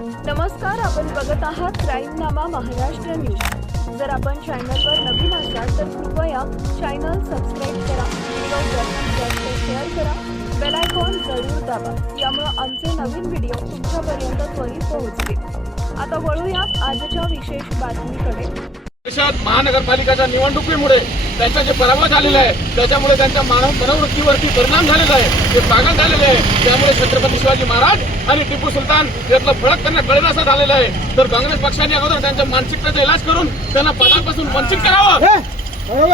नमस्कार आपण बघत आहात क्राईम नामा महाराष्ट्र न्यूज. जर आपण चॅनलवर नवीन असाल तर कृपया चॅनल सबस्क्राईब करा व्हिडिओ जास्तीत जास्त शेअर करा. बेल आयकॉन जरूर दाबा यामुळे आमचे नवीन व्हिडिओ तुमच्यापर्यंत त्वरित पोहोचतील. आता वळूया आजच्या विशेष बातमीकडे. देशात महानगरपालिकेच्या निवडणुकीमुळे त्यांचा जे पराभव झालेला आहे त्याच्यामुळे त्यांच्या मानव मनोवृत्तीवरती परिणाम झालेला आहे ते पागल झालेले आहे त्यामुळे छत्रपती शिवाजी महाराज आणि टिपू सुलतान यातलं फळक त्यांना कळेल असं झालेलं आहे. तर काँग्रेस पक्षाने अगोदर त्यांच्या मानसिकतेचा इलाज करून त्यांना पदांपासून वंचित करावं.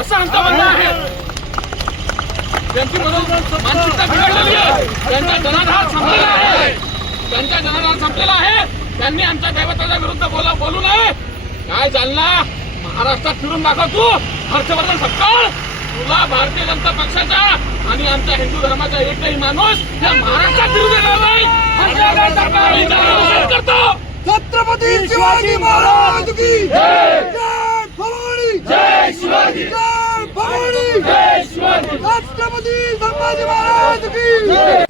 असं आमचं म्हणणं आहे. त्यांची म्हणून मानसिकता बिघडलेली आहे. त्यांचा जनाधार संपलेला आहे. त्यांचा जनाधार संपलेला आहे. त्यांनी आमच्या दैवताच्या विरुद्ध बोला बोलू नये. काय चालना महाराष्ट्रात फिरून दाखव तू. हर्षवर्धन सत्ताळ तुला भारतीय जनता पक्षाचा आणि आमच्या हिंदू धर्माचा एकही माणूस या महाराष्ट्रात फिरू देणार नाही. करतो. छत्रपती शिवाजी महाराज की जय! जय भवानी जय शिवाजी. जय भवानी जय शिवाजी. छत्रपती संभाजी महाराज की